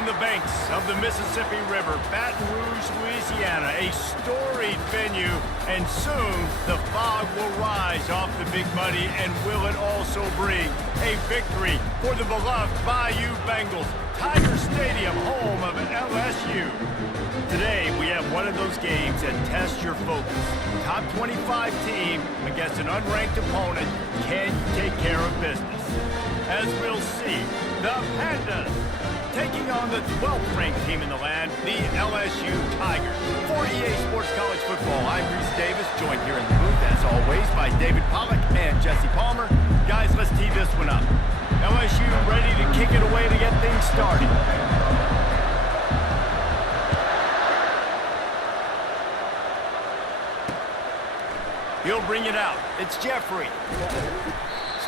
On the banks of the Mississippi River, Baton Rouge, Louisiana, a storied venue, and soon the fog will rise off the Big Muddy, and will it also bring a victory for the beloved Bayou Bengals, Tiger Stadium, home of LSU. Today, we have one of those games that tests your focus. Top 25 team against an unranked opponent. Can you take care of business? As we'll see, the Pandas taking on the 12th ranked team in the land, the LSU Tigers. For EA Sports College Football, I'm Reese Davis, joined here in the booth, as always, by David Pollack and Jesse Palmer. Guys, let's tee this one up. LSU ready to kick it away to get things started. He'll bring it out. It's Jeffrey.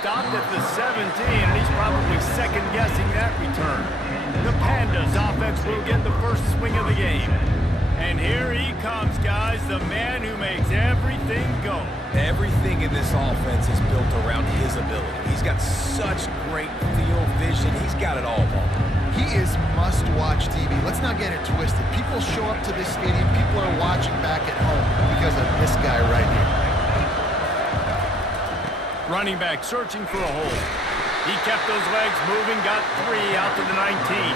Stopped at the 17, and he's probably second-guessing that return. The Pandas offense will get the first swing of the game. And here he comes, guys, the man who makes everything go. Everything in this offense is built around his ability. He's got such great field vision. He's got it all, Paul. He is must-watch TV. Let's not get it twisted. People show up to this stadium. People are watching back at home because of this guy right here. Running back searching for a hole. He kept those legs moving, got 3 out to the 19.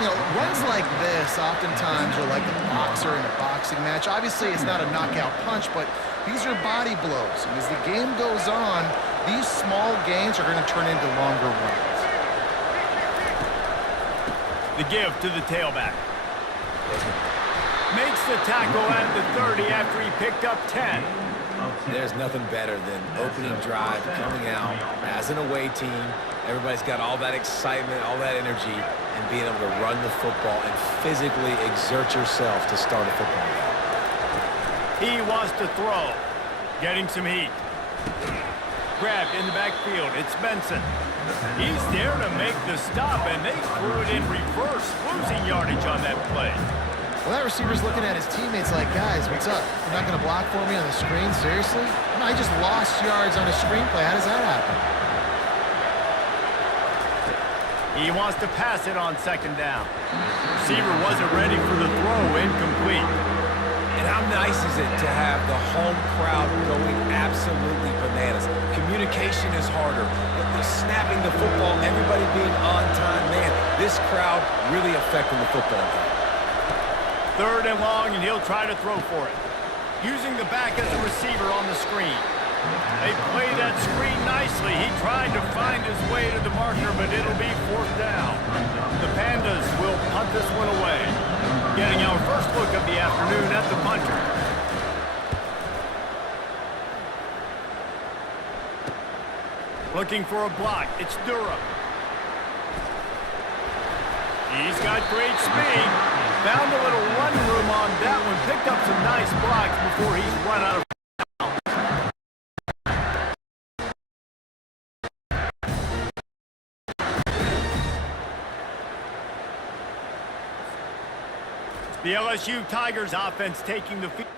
You know, runs like this oftentimes are like a boxer in a boxing match. Obviously, it's not a knockout punch, but these are body blows. And as the game goes on, these small gains are going to turn into longer runs. The give to the tailback. Makes the tackle at the 30 after he picked up 10. There's nothing better than opening drive, coming out as an away team. Everybody's got all that excitement, all that energy, and being able to run the football and physically exert yourself to start a football game. He wants to throw. Getting some heat. Grabbed in the backfield. It's Benson. He's there to make the stop, and they threw it in reverse, losing yardage on that play. Well, that receiver's looking at his teammates like, guys, what's up? You're not going to block for me on the screen? Seriously? No, I just lost yards on a screenplay. How does that happen? He wants to pass it on second down. Receiver wasn't ready for the throw, incomplete. And how nice is it to have the home crowd going absolutely bananas? Communication is harder. The snapping the football, everybody being on time. Man, this crowd really affecting the football game. 3rd and long, and he'll try to throw for it. Using the back as a receiver on the screen. They play that screen nicely. He tried to find his way to the marker, but it'll be 4th down. The Pandas will punt this one away. Getting our first look of the afternoon at the punter. Looking for a block. It's Durham. He's got great speed. Found a little run room on that one. Picked up some nice blocks before he's run out of the LSU Tigers offense taking the field.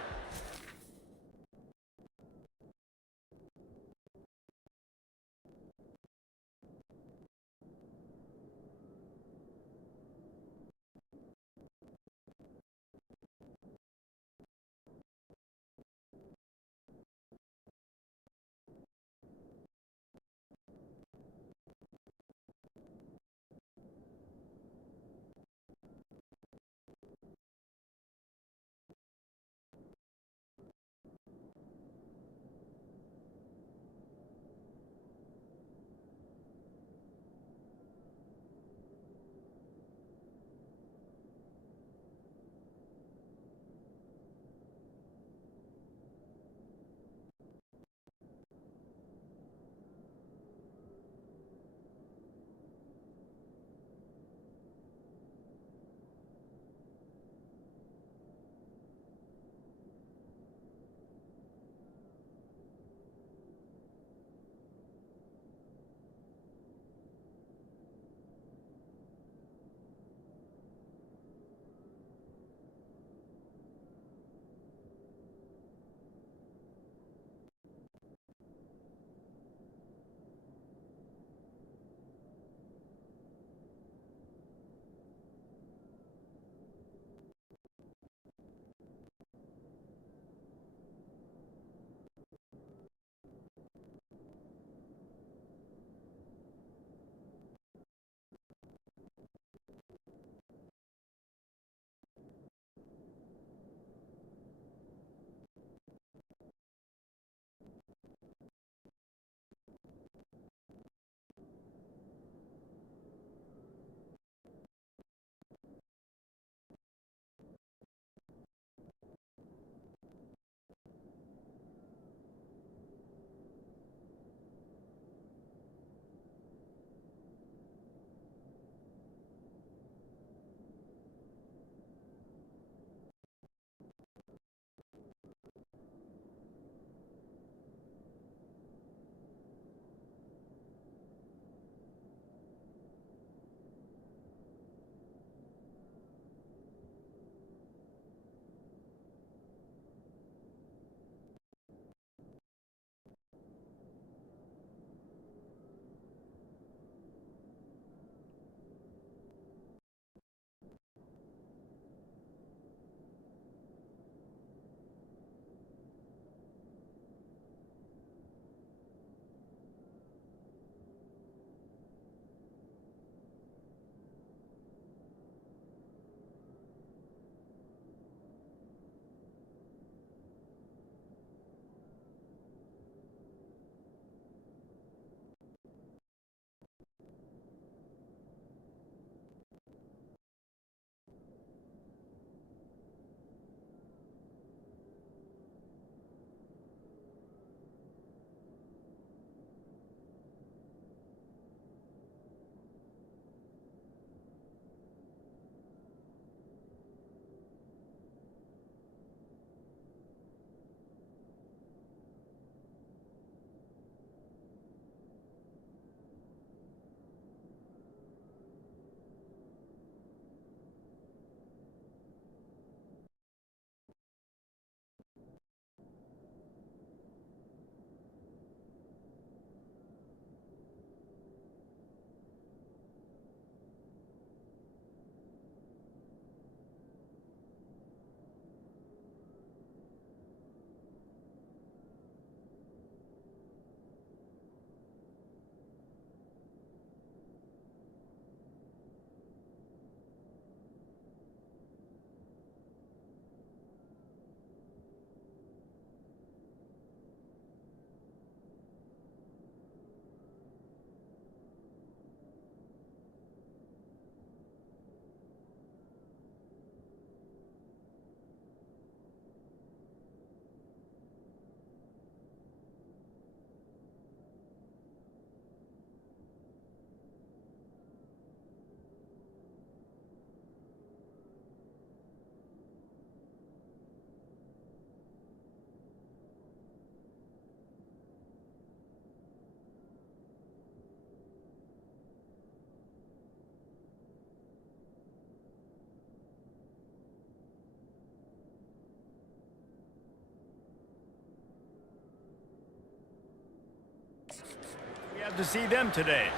To see them today.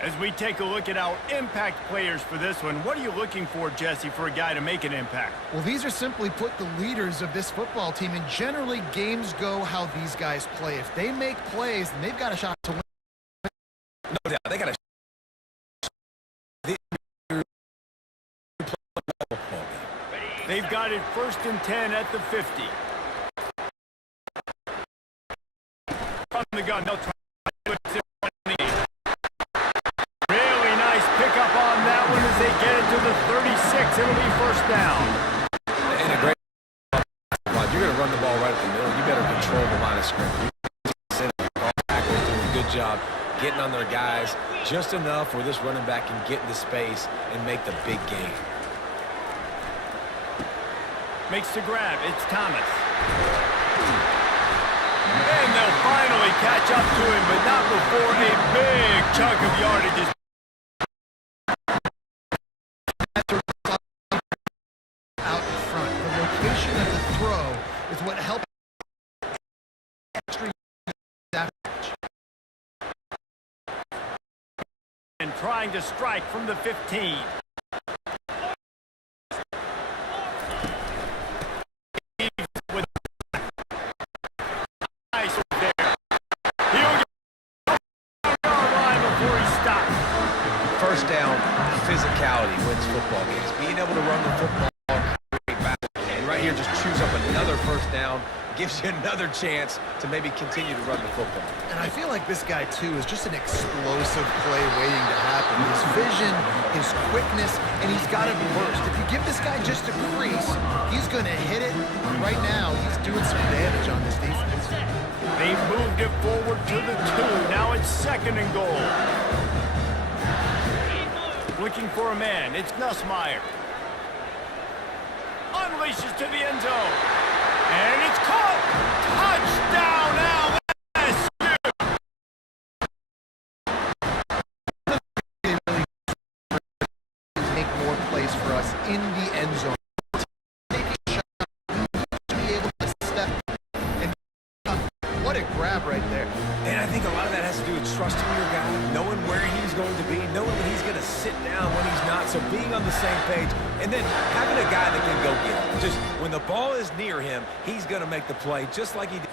As we take a look at our impact players for this one, what are you looking for, Jesse, for a guy to make an impact? Well, these are simply put the leaders of this football team, and generally games go how these guys play. If they make plays, then they've got a shot to win. No doubt, they got a They've got it 1st and 10 at the 50. From the gun, they'll try. Really nice pickup on that one as they get it to the 36. It'll be 1st down. And a great you're going to run the ball right up the middle. You better control the line of scrimmage. Tackles doing a good job getting on their guys just enough where this running back can get into space and make the big game. Makes the grab. It's Thomas. And they'll finally catch up to him, but not before a big chunk of yardage is out in front. The location of the throw is what helps extra damage. and trying to strike from the 15. First down, physicality wins football games. Being able to run the football and create basketball. And right here, just choose up another first down, gives you another chance to maybe continue to run the football. And I feel like this guy, too, is just an explosive play waiting to happen. His vision, his quickness, and he's got it burst. If you give this guy just a crease, he's going to hit it. Right now, he's doing some damage on this defense. They moved it forward to the 2. Now it's 2nd and goal. Looking for a man. It's Nussmeier. Unleashes to the end zone. And it's caught. Touchdown, LSU. Make more plays for us in the end zone. Taking shots, to be able to step and what a grab right there. And I think a lot of that has to do with trusting your guy, knowing where he's going to be, knowing when he's going to sit down, when he's not, so being on the same page, and then having a guy that can go get it. Just when the ball is near him, he's going to make the play just like he did.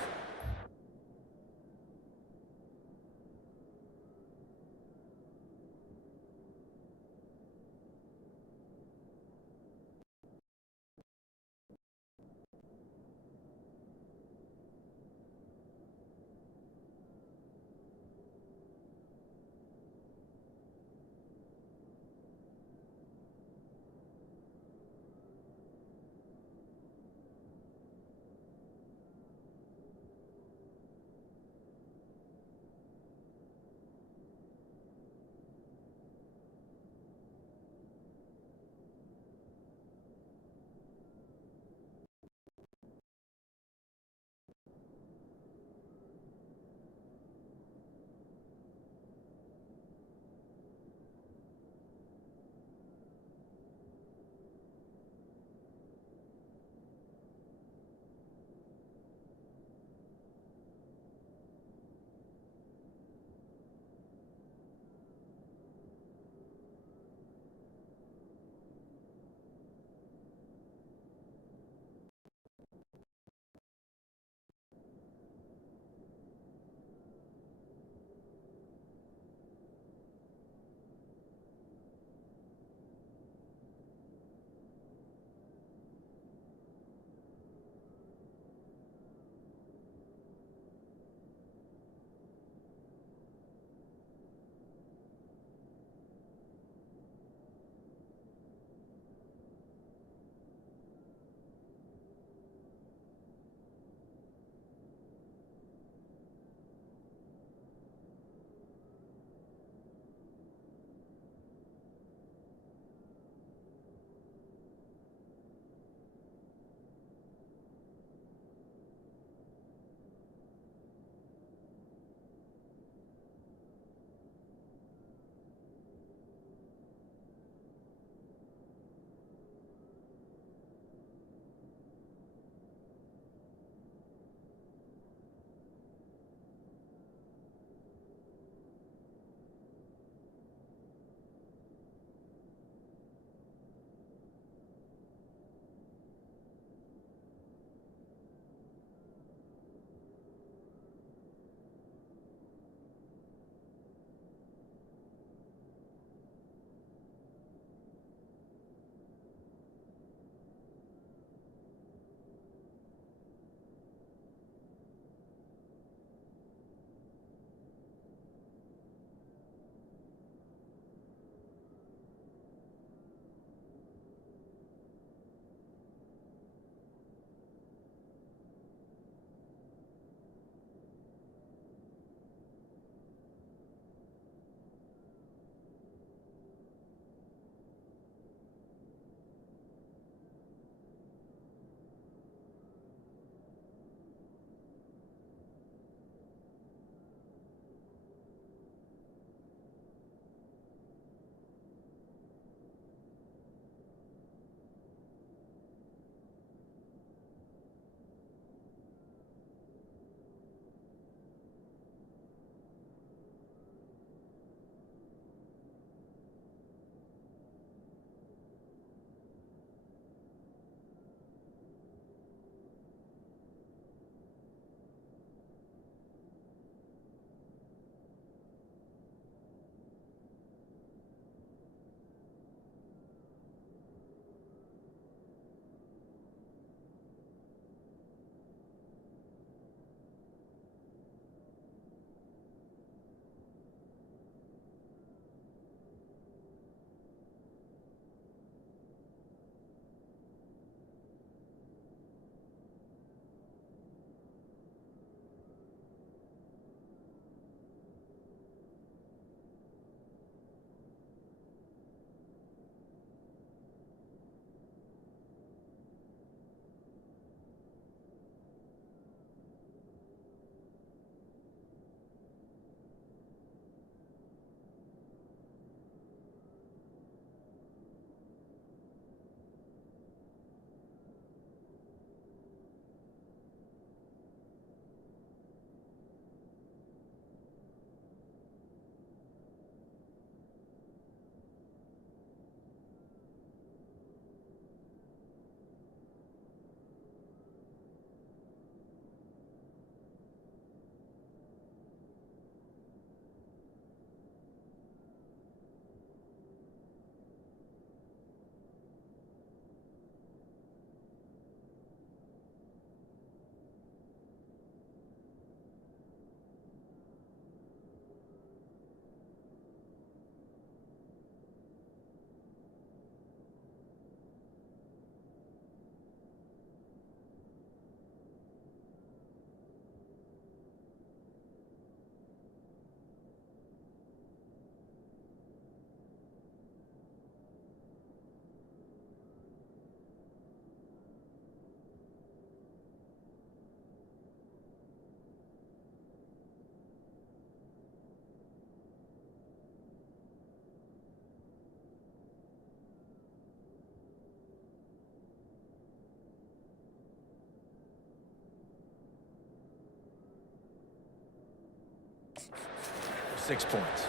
6 points.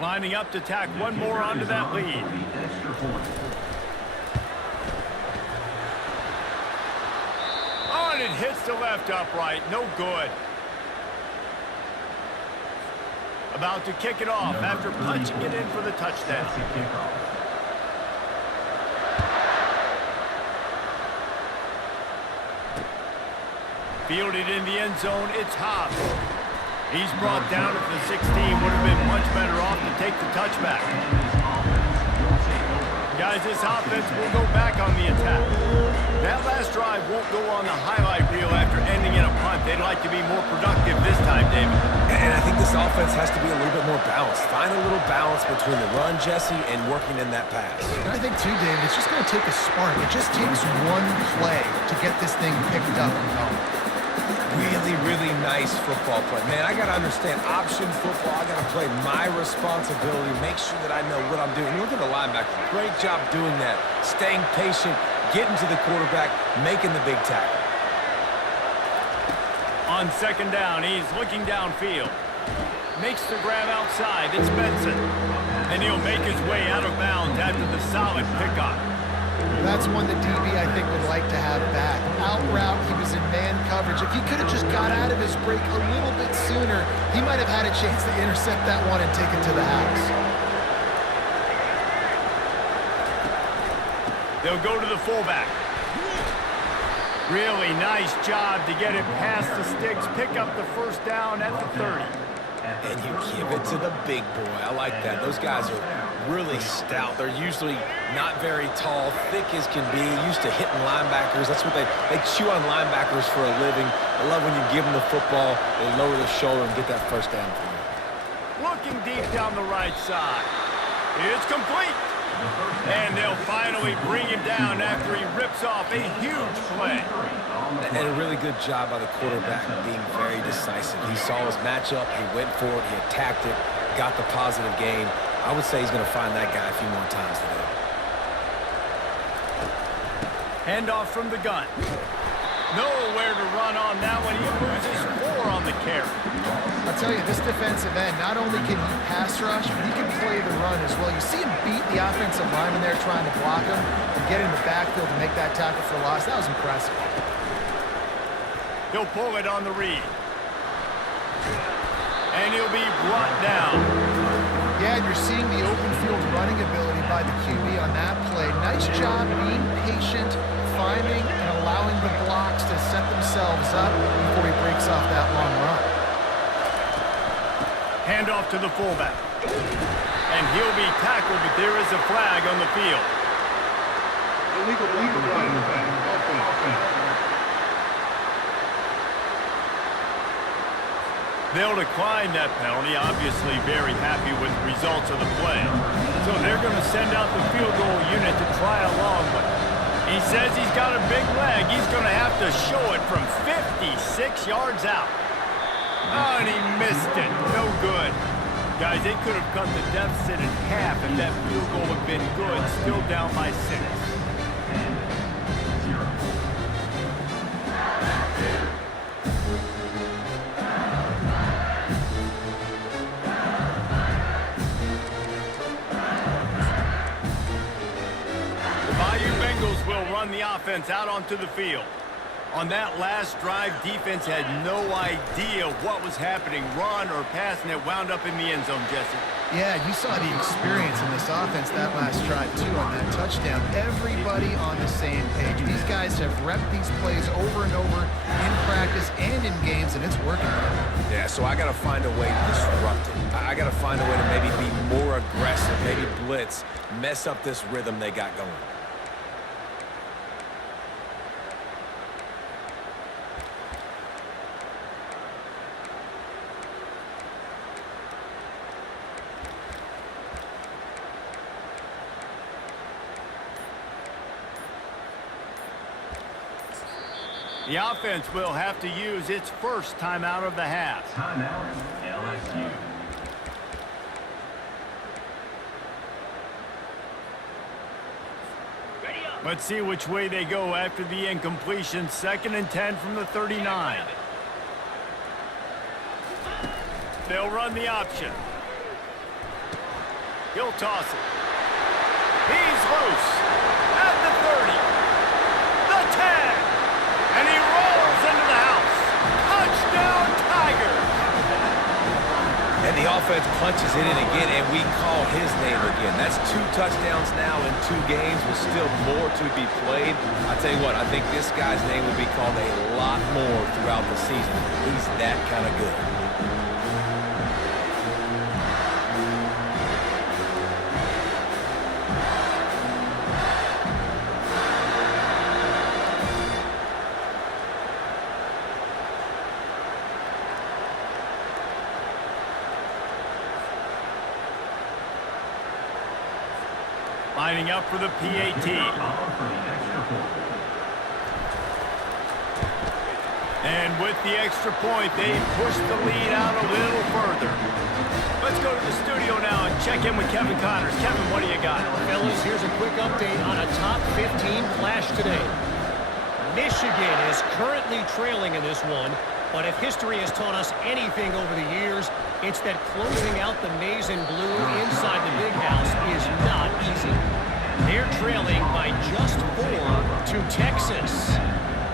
Lining up to tack one more onto that lead. Oh, and it hits the left upright. No good. About to kick it off after punching it in for the touchdown. Fielded in the end zone, it's Hobbs. He's brought down at the 16. Would have been much better off to take the touchback. Guys, this offense will go back on the attack. That last drive won't go on the highlight reel after ending in a punt. They'd like to be more productive this time, David. And I think this offense has to be a little bit more balanced. Find a little balance between the run, Jesse, and working in that pass. And I think, too, David, it's just going to take a spark. It just takes one play to get this thing picked up and going. Really, really nice football play. Man, I got to understand option football. I got to play my responsibility, make sure that I know what I'm doing. Look at the linebacker. Great job doing that. Staying patient, getting to the quarterback, making the big tackle. On second down, he's looking downfield. Makes the grab outside. It's Benson. And he'll make his way out of bounds after the solid pickup. That's one that DB, I think, would like to have back. Out route, he was in man coverage. If he could have just got out of his break a little bit sooner, he might have had a chance to intercept that one and take it to the house. They'll go to the fullback. Really nice job to get it past the sticks, pick up the first down at the 30. And you give it to the big boy. I like that. Those guys are really stout. They're usually not very tall, thick as can be, used to hitting linebackers. That's what they chew on linebackers for a living. I love when you give them the football, they lower the shoulder and get that first down for you. Looking deep down the right side. It's complete. And they'll finally bring him down after he rips off a huge play. And a really good job by the quarterback being very decisive. He saw his matchup, he went for it, he attacked it, got the positive gain. I would say he's going to find that guy a few more times today. Handoff from the gun. Nowhere to run on that one. He loses 4 on the carry. I'll tell you, this defensive end, not only can he pass rush, but he can play the run as well. You see him beat the offensive lineman there trying to block him and get in the backfield to make that tackle for loss. That was impressive. He'll pull it on the read. And he'll be brought down. Yeah, and you're seeing the open field running ability by the QB on that play. Nice job being patient, finding and allowing the blocks to set themselves up before he breaks off that long run. Handoff to the fullback. And he'll be tackled, but there is a flag on the field. Illegal They'll decline that penalty, obviously very happy with the results of the play. So they're going to send out the field goal unit to try along with it. He says he's got a big leg. He's going to have to show it from 56 yards out. Oh, and he missed it. No good. Guys, they could have cut the deficit in half if that field goal had been good. Still down by 6. Will run the offense out onto the field. On that last drive, defense had no idea what was happening. Run or pass, and it wound up in the end zone, Jesse. Yeah, you saw the experience in this offense that last drive, too, on that touchdown. Everybody on the same page. These guys have repped these plays over and over in practice and in games, and it's working. Yeah, so I got to find a way to disrupt it. I got to find a way to maybe be more aggressive, maybe blitz, mess up this rhythm they got going. The offense will have to use its first timeout of the half. Timeout, LSU. Let's see which way they go after the incompletion. 2nd and 10 from the 39. They'll run the option. He'll toss it. He's loose at the 30, the 10, and he rolls into the house. Touchdown, Tigers! And the offense punches it in again, and we call his name again. That's 2 touchdowns now in 2 games with still more to be played. I tell you what, I think this guy's name will be called a lot more throughout the season. He's that kind of good. Lining up for the PAT. And with the extra point, they push the lead out a little further. Let's go to the studio now and check in with Kevin Connors. Kevin, what do you got? Fellas, here's a quick update on a top 15 flash today. Michigan is currently trailing in this one, but if history has taught us anything over the years, it's that closing out the maize and blue inside the big house is not easy. They're trailing by just 4 to Texas.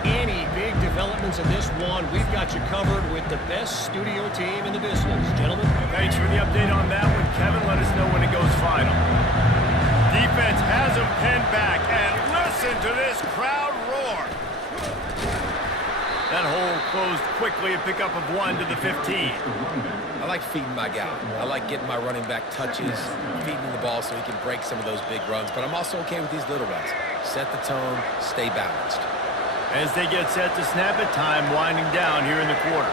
Any big developments in this one, we've got you covered with the best studio team in the business. Gentlemen. Thanks for the update on that one, Kevin. Let us know when it goes final. Defense has him pinned back, and listen to this crowd roar. That hole closed quickly, a pickup of 1 to the 15. I like feeding my guy. I like getting my running back touches, feeding the ball so he can break some of those big runs. But I'm also okay with these little runs. Set the tone, stay balanced. As they get set to snap it, time winding down here in the quarter.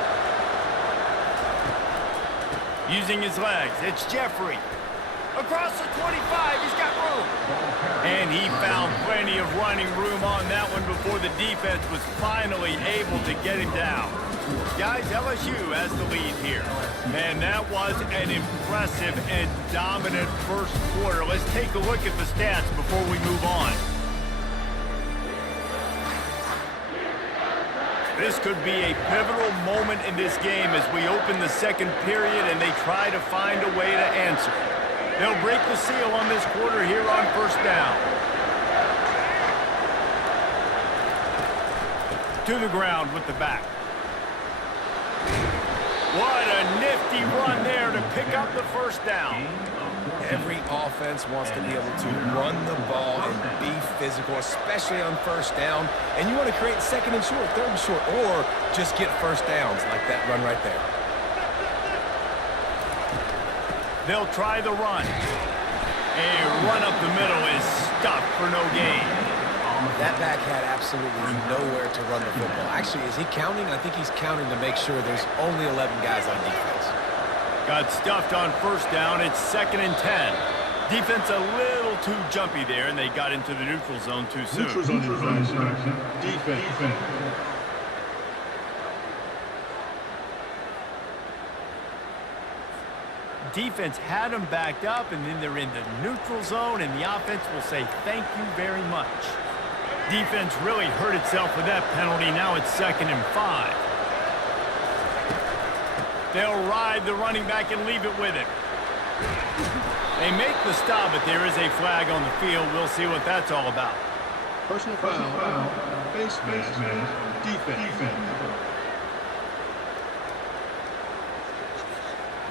Using his legs, it's Jeffrey. Across the 25, he's got room. And he found plenty of running room on that one before the defense was finally able to get him down. Guys, LSU has the lead here. And that was an impressive and dominant first quarter. Let's take a look at the stats before we move on. This could be a pivotal moment in this game as we open the second period and they try to find a way to answer. They'll break the seal on this quarter here on first down. To the ground with the back. What a nifty run there to pick up the first down. Every offense wants to be able to run the ball and be physical, especially on first down. And you want to create second and short, third and short, or just get first downs like that run right there. They'll try the run. A run up the middle is stuffed for no gain. That back had absolutely nowhere to run the football. Actually, is he counting? I think he's counting to make sure there's only 11 guys on defense. Got stuffed on first down. It's 2nd and 10. Defense a little too jumpy there, and they got into the neutral zone too soon. Neutral zone. Defense. Defense had them backed up, and then they're in the neutral zone, and the offense will say thank you very much. Defense really hurt itself with that penalty. Now it's 2nd and 5. They'll ride the running back and leave it with him. They make the stop, but there is a flag on the field. We'll see what that's all about. Personal foul. Face man. Defense.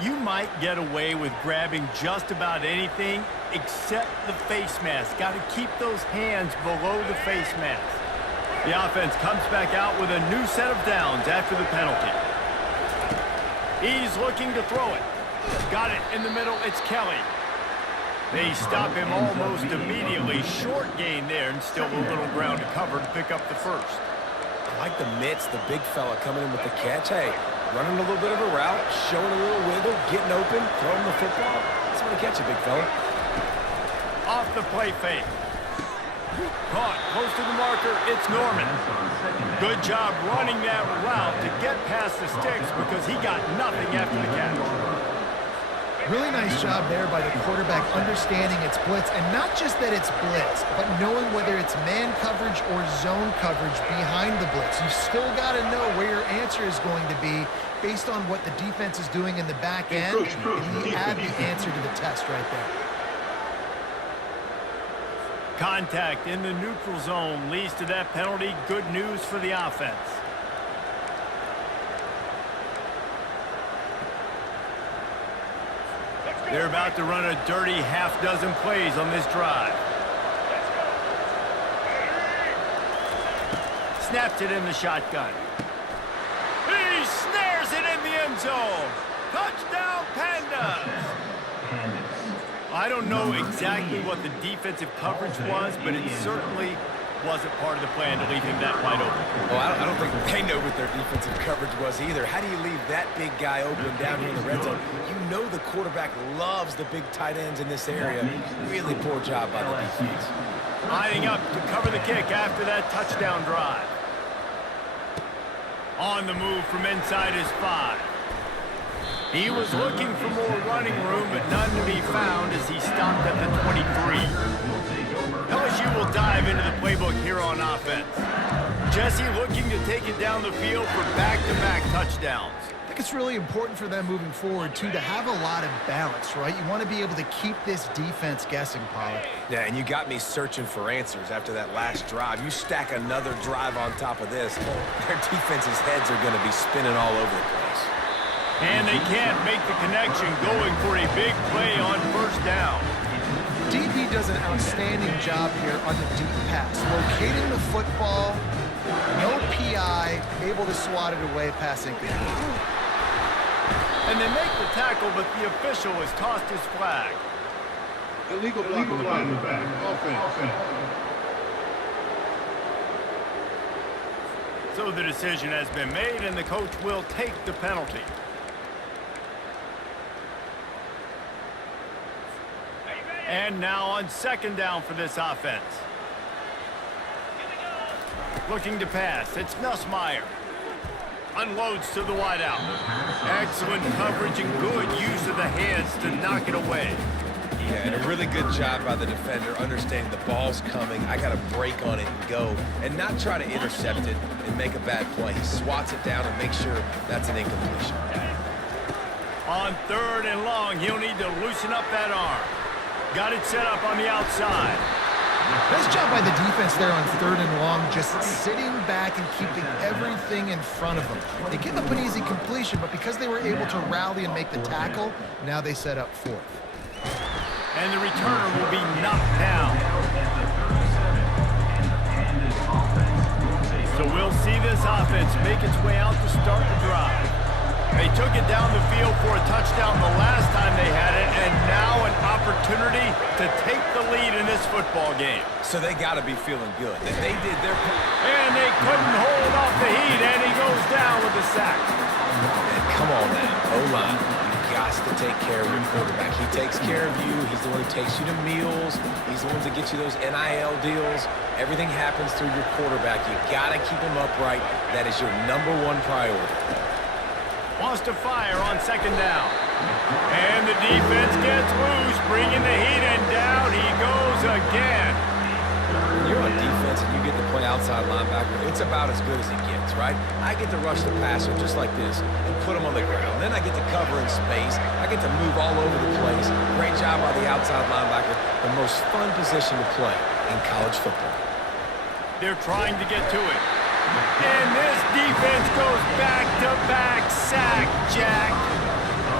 You might get away with grabbing just about anything except the face mask. Got to keep those hands below the face mask. The offense comes back out with a new set of downs after the penalty. He's looking to throw it. Got it in the middle. It's Kelly. They stop him almost immediately. Short gain there, and still a little ground to cover to pick up the first. I like the mitts, the big fella coming in with the catch. Hey, running a little bit of a route, showing a little wiggle, getting open, throwing the football. That's what to catch you, big fella. Off the play fake. Caught close to the marker. It's Norman. Good job running that route to get past the sticks because he got nothing after the catch. Really nice job there by the quarterback understanding it's blitz, and not just that it's blitz, but knowing whether it's man coverage or zone coverage behind the blitz. You've still got to know where your answer is going to be based on what the defense is doing in the back end, and you add the answer to the test right there. Contact in the neutral zone leads to that penalty. Good news for the offense. They're about to run a dirty half-dozen plays on this drive. Snaps it in the shotgun. He snares it in the end zone. Touchdown, Pandas! I don't know exactly what the defensive coverage was, but it certainly wasn't part of the plan to leave him that wide open. Well, I don't think they know what their defensive coverage was either. How do you leave that big guy open down here in the red zone? You know the quarterback loves the big tight ends in this area. Really poor job by the defense. Lining up to cover the kick after that touchdown drive. On the move from inside his 5. He was looking for more running room, but none to be found as he stopped at the 23. LSU will dive into the playbook here on offense. Jesse looking to take it down the field for back-to-back touchdowns. I think it's really important for them moving forward, too, to have a lot of balance, right? You want to be able to keep this defense guessing, Pollard. Yeah, and you got me searching for answers after that last drive. You stack another drive on top of this, their defense's heads are going to be spinning all over the place. And they can't make the connection going for a big play on first down. DB does an outstanding job here on the deep pass. Locating the football, no PI, able to swat it away, passing. And they make the tackle, but the official has tossed his flag. Illegal block in the back. Offense. So the decision has been made, and the coach will take the penalty. And now on second down for this offense. Looking to pass. It's Nussmeier. Unloads to the wideout. Excellent coverage and good use of the hands to knock it away. Yeah, and a really good job by the defender understanding the ball's coming. I got to break on it and go and not try to intercept it and make a bad play. He swats it down and makes sure that's an incompletion. On third and long, he'll need to loosen up that arm. Got it set up on the outside. Nice job by the defense there on third and long, just sitting back and keeping everything in front of them. They give up an easy completion, but because they were able to rally and make the tackle, now they set up fourth. And the returner will be knocked down. So we'll see this offense make its way out to start the drive. They took it down the field for a touchdown the last time they had it, and now an opportunity to take the lead in this football game. So they got to be feeling good. They did their part. And they couldn't hold off the heat, and he goes down with a sack. And come on now, O-line. You got to take care of your quarterback. He takes care of you. He's the one who takes you to meals. He's the one that gets you those NIL deals. Everything happens through your quarterback. You got to keep him upright. That is your #1 priority. Wants to fire on second down. And the defense gets loose, bringing the heat, and down he goes again. When you're on defense and you get to play outside linebacker, it's about as good as it gets, right? I get to rush the passer just like this and put him on the ground. Then I get to cover in space. I get to move all over the place. Great job by the outside linebacker. The most fun position to play in college football. They're trying to get to it. And this defense goes back-to-back sack, Jack.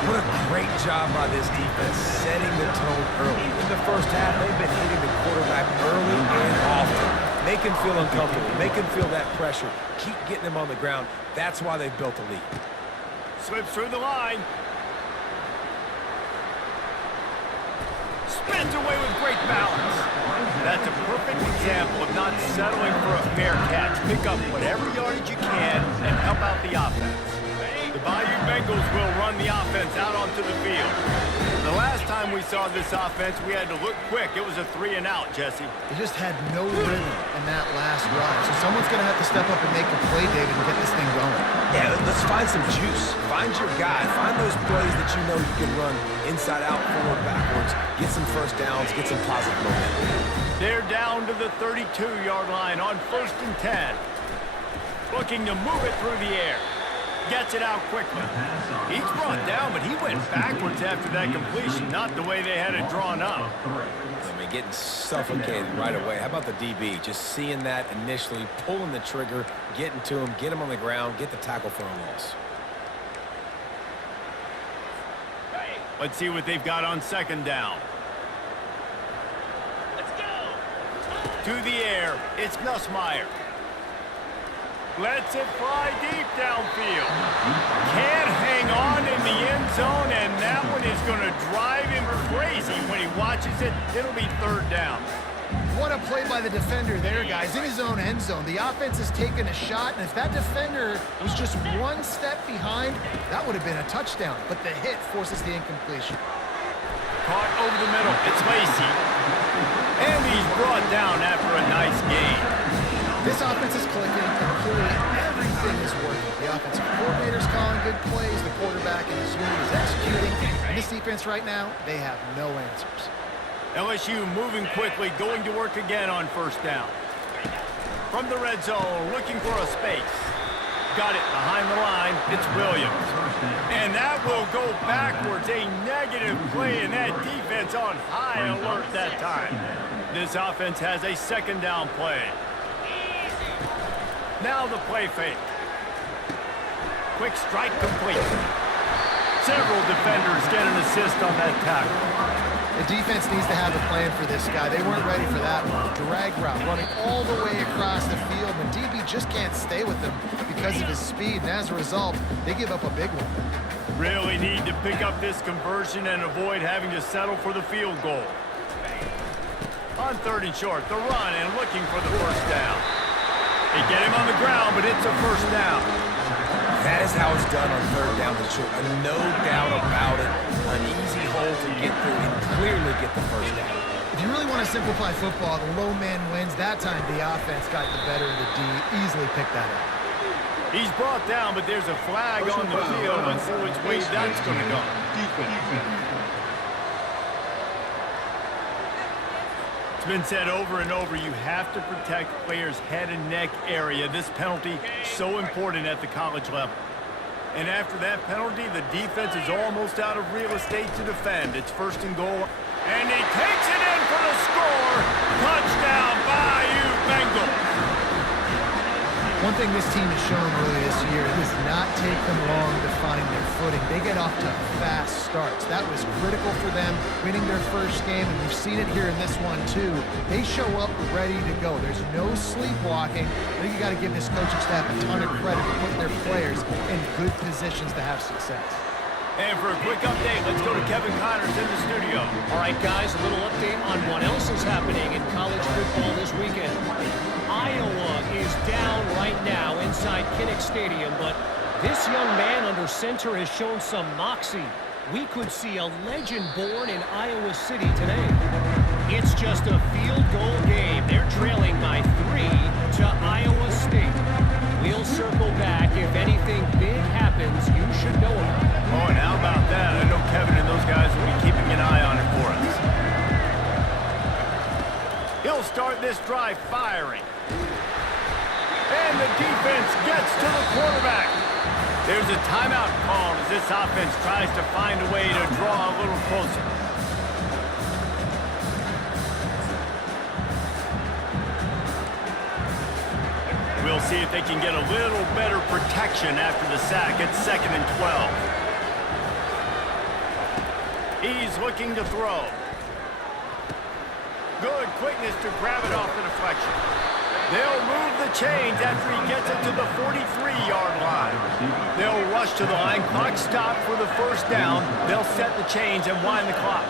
What a great job by this defense setting the tone early. In the first half, they've been hitting the quarterback early and often. Make him feel uncomfortable. Make him feel that pressure. Keep getting him on the ground. That's why they've built a lead. Slips through the line. Spins away with great balance. That's a perfect example of not settling for a fair catch. Pick up whatever yardage you can and help out the offense. The Bayou Bengals will run the offense out onto the field. The last time we saw this offense, we had to look quick. It was a 3-and-out, Jesse. They just had no rhythm in that last drive. So someone's going to have to step up and make a play, David, and get this thing going. Yeah, let's find some juice. Find your guy. Find those plays that you know you can run inside out, forward, backwards. Get some first downs. Get some positive momentum. They're down to the 32-yard line on 1st and 10. Looking to move it through the air. Gets it out quickly. He's brought down, but he went backwards after that completion, not the way they had it drawn up. I mean, getting suffocated right away. How about the DB? Just seeing that initially, pulling the trigger, getting to him, get him on the ground, get the tackle for a loss. Let's see what they've got on second down. Let's go. To the air, it's Nussmeier. Lets it fly deep downfield. Can't hang on in the end zone, and that one is going to drive him crazy when he watches it. It'll be third down. What a play by the defender there, guys, in his own end zone. The offense has taken a shot, and if that defender was just one step behind, that would have been a touchdown. But the hit forces the incompletion. Caught over the middle. It's Lacey. And he's brought down after a nice gain. This offense is clicking, and clearly everything is working. The offensive coordinator's calling good plays, the quarterback and his unit is executing, and this defense right now, they have no answers. LSU moving quickly, going to work again on first down. From the red zone, looking for a space. Got it behind the line. It's Williams. And that will go backwards. A negative play, and that defense on high alert that time. This offense has a second down play. Now the play fake. Quick strike complete. Several defenders get an assist on that tackle. The defense needs to have a plan for this guy. They weren't ready for that one. Drag route running all the way across the field, and DB just can't stay with him because of his speed, and as a result, they give up a big one. Really need to pick up this conversion and avoid having to settle for the field goal. On third and short, the run and looking for the first down. They get him on the ground, but it's a first down. That is how it's done on third down and short. No doubt about it. An easy hole to get through and clearly get the first down. If you really want to simplify football, the low man wins. That time the offense got the better of the D. Easily picked that up. He's brought down, but there's a flag on the field. Let's see which way that's going to go. It's been said over and over, you have to protect players' head and neck area. This penalty so important at the college level. And after that penalty, the defense is almost out of real estate to defend. It's first and goal. And he takes it in for the score. Touchdown, Bayou Bengals. One thing this team has shown early this year, it does not take them long to find their footing. They get off to fast starts. That was critical for them, winning their first game, and we've seen it here in this one too. They show up ready to go. There's no sleepwalking. I think you got to give this coaching staff a ton of credit for putting their players in good positions to have success. And for a quick update, let's go to Kevin Connors in the studio. All right, guys, a little update on what else is happening in college football this weekend. Iowa is down right now inside Kinnick Stadium, but this young man under center has shown some moxie. We could see a legend born in Iowa City today. It's just a field goal game. They're trailing by 3 to Iowa State. We'll circle back. If anything big happens, you should know about it. Oh, and how about that? I know Kevin and those guys will be keeping an eye on it for us. He'll start this drive firing. And the defense gets to the quarterback. There's a timeout called as this offense tries to find a way to draw a little closer. We'll see if they can get a little better protection after the sack. It's 2nd and 12. He's looking to throw. Good quickness to grab it off the deflection. They'll move the chains after he gets it to the 43-yard line. They'll rush to the line. Clock stopped for the first down. They'll set the chains and wind the clock.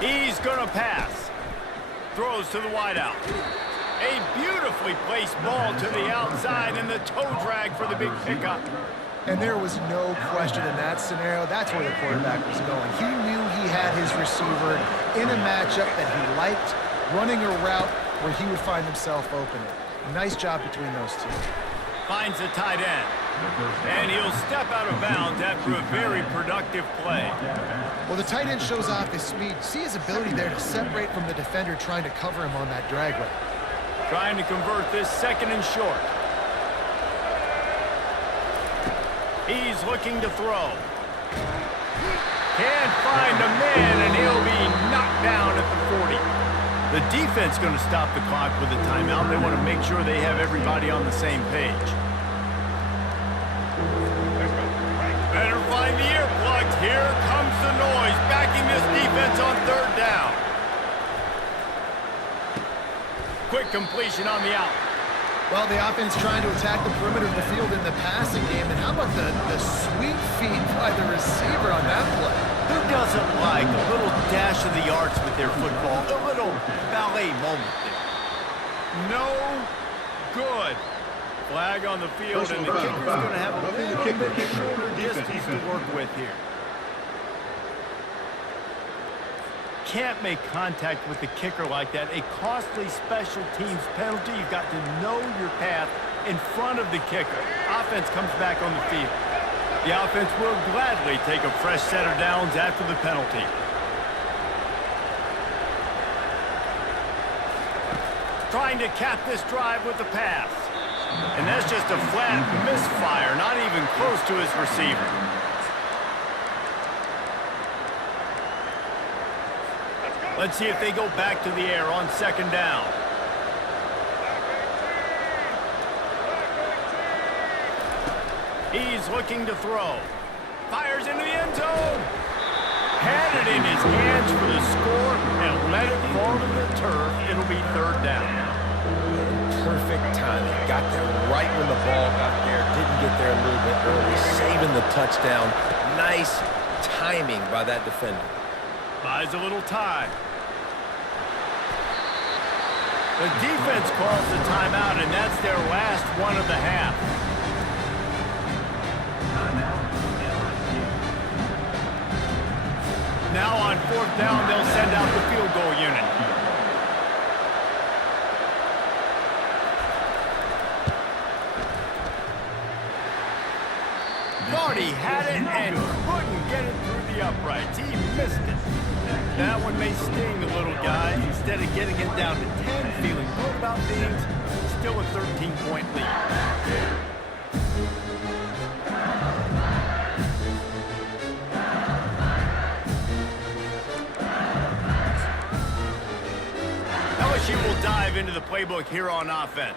He's going to pass. Throws to the wideout. A beautifully placed ball to the outside and the toe drag for the big pickup. And there was no question in that scenario. That's where the quarterback was going. He knew he had his receiver in a matchup that he liked, running a route where he would find himself open. Nice job between those two. Finds the tight end. And he'll step out of bounds after a very productive play. Well, the tight end shows off his speed. See his ability there to separate from the defender trying to cover him on that drag route. Trying to convert this 2nd and short. He's looking to throw. Can't find a man, and he'll be knocked down at the 40. The defense going to stop the clock with a timeout. They want to make sure they have everybody on the same page. Better find the earplugs. Here comes the noise, backing this defense on third down. Quick completion on the out. Well, the offense trying to attack the perimeter of the field in the passing game. And how about the sweet feet by the receiver on that play? Who doesn't like a little dash of the arts with their football? A little ballet moment there. No good. Flag on the field, and the kicker's going to have a little bit shorter distance to work with here. Can't make contact with the kicker like that. A costly special teams penalty. You've got to know your path in front of the kicker. Offense comes back on the field. The offense will gladly take a fresh set of downs after the penalty. Trying to cap this drive with the pass. And that's just a flat misfire, not even close to his receiver. Let's see if they go back to the air on second down. He's looking to throw. Fires into the end zone. Had it in his hands for the score and let it fall to the turf. It'll be third down. Perfect timing. Got there right when the ball got there. Didn't get there a little bit early. Saving the touchdown. Nice timing by that defender. Buys a little time. The defense calls the timeout, and that's their last one of the half. Now on fourth down, they'll send out the field goal unit. Thought he had it and couldn't get it through the uprights. He missed it. That one may sting the little guys. Instead of getting it down to 10, feeling good about things, still a 13-point lead. LSU will dive into the playbook here on offense.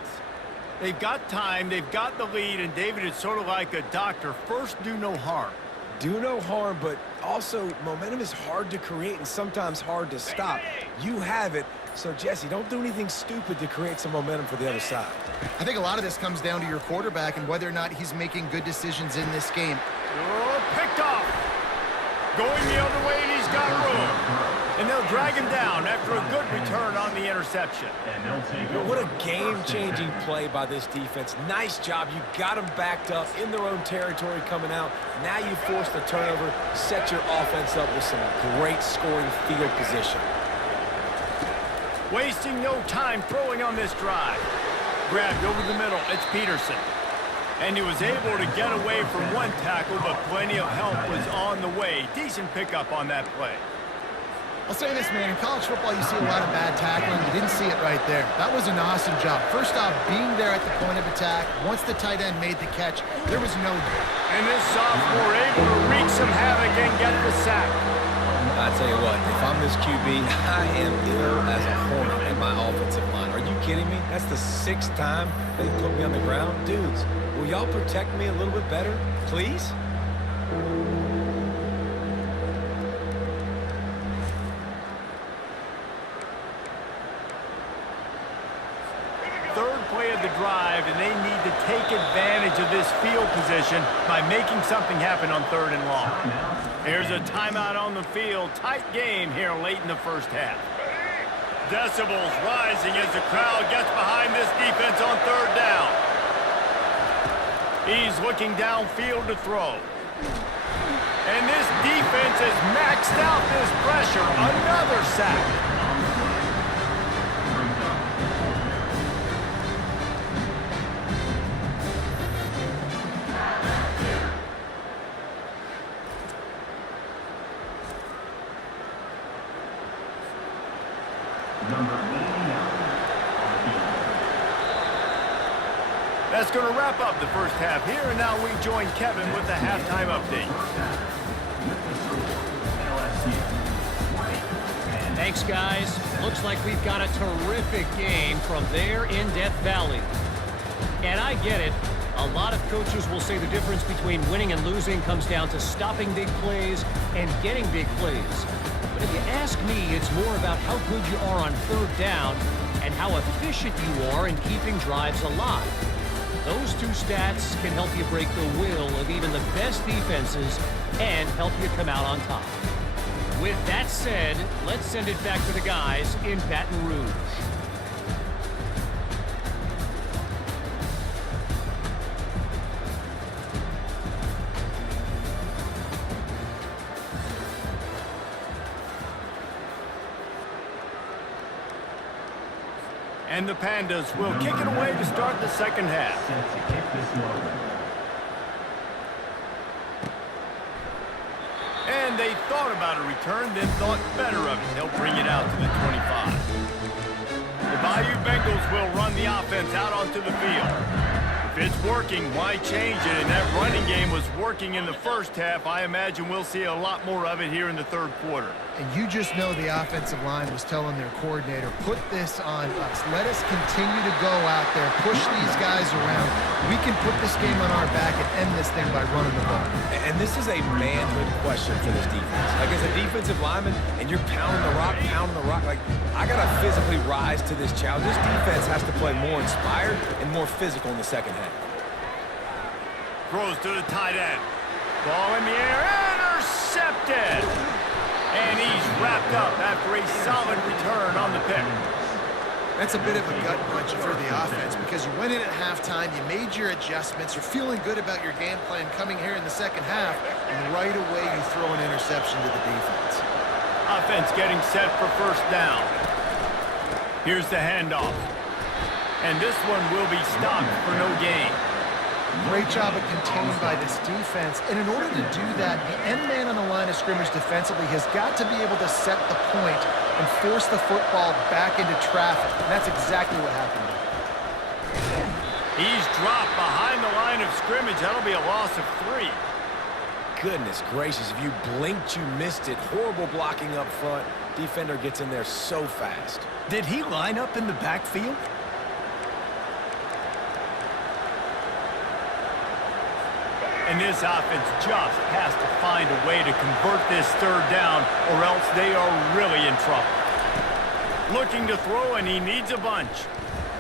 They've got time, they've got the lead, and David is sort of like a doctor. First, do no harm. Do no harm, but also momentum is hard to create and sometimes hard to stop. You have it, so Jesse, don't do anything stupid to create some momentum for the other side. I think a lot of this comes down to your quarterback and whether or not he's making good decisions in this game. Oh, picked off. Going the other way, and he's got room. And they'll drag him down after a good return on the interception. What a game-changing play by this defense. Nice job. You got them backed up in their own territory coming out. Now you force the turnover, set your offense up with some great scoring field position. Wasting no time throwing on this drive. Grabbed over the middle. It's Peterson. And he was able to get away from one tackle, but plenty of help was on the way. Decent pickup on that play. I'll say this, man, in college football, you see a lot of bad tackling. You didn't see it right there. That was an awesome job. First off, being there at the point of attack. Once the tight end made the catch, there was no... And this sophomore able to wreak some havoc and get the sack. I tell you what, if I'm this QB, I am ill as a hornet in my offensive line. Are you kidding me? That's the 6th time they put me on the ground. Dudes, will y'all protect me a little bit better, please? Third play of the drive, and they need to take advantage of this field position by making something happen on third and long. Here's a timeout on the field. Tight game here late in the first half. Decibels rising as the crowd gets behind this defense on third down. He's looking downfield to throw. And this defense has maxed out this pressure. Another sack. That's going to wrap up the first half here, and now we join Kevin with the halftime update. Thanks, guys. Looks like we've got a terrific game from there in Death Valley. And I get it. A lot of coaches will say the difference between winning and losing comes down to stopping big plays and getting big plays. But if you ask me, it's more about how good you are on third down and how efficient you are in keeping drives alive. Those two stats can help you break the will of even the best defenses and help you come out on top. With that said, let's send it back to the guys in Baton Rouge. And the Pandas will kick it away to start the second half. And they thought about a return, then thought better of it. They'll bring it out to the 25. The Bayou Bengals will run the offense out onto the field. If it's working, why change it? And that running game was working in the first half. I imagine we'll see a lot more of it here in the third quarter. And you just know the offensive line was telling their coordinator, put this on us. Let us continue to go out there, push these guys around. We can put this game on our back and end this thing by running the ball. And this is a manhood question for this defense. Like, as a defensive lineman, and you're pounding the rock, like, I got to physically rise to this challenge. This defense has to play more inspired and more physical in the second half. Throws to the tight end. Ball in the air, intercepted! And he's wrapped up after a solid return on the pick. That's a bit of a gut punch for the offense because you went in at halftime, you made your adjustments, you're feeling good about your game plan coming here in the second half, and right away you throw an interception to the defense. Offense getting set for first down. Here's the handoff. And this one will be stopped for no gain. Great job of containing by this defense. And in order to do that, the end man on the line of scrimmage defensively has got to be able to set the point and force the football back into traffic. And that's exactly what happened. He's dropped behind the line of scrimmage. That'll be a loss of 3. Goodness gracious, if you blinked, you missed it. Horrible blocking up front. Defender gets in there so fast. Did he line up in the backfield? And this offense just has to find a way to convert this third down, or else they are really in trouble. Looking to throw, and he needs a bunch.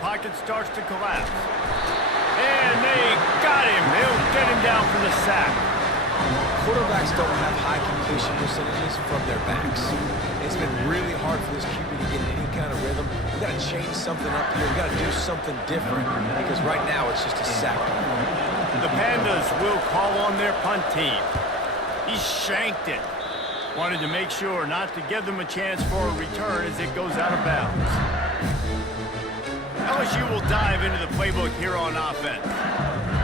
Pocket starts to collapse. And they got him. They'll get him down for the sack. Quarterbacks don't have high completion percentages from their backs. It's been really hard for this QB to get any kind of rhythm. We've got to change something up here. We've got to do something different because right now it's just a sack. The Pandas will call on their punt team. He shanked it. Wanted to make sure not to give them a chance for a return as it goes out of bounds. LSU will dive into the playbook here on offense.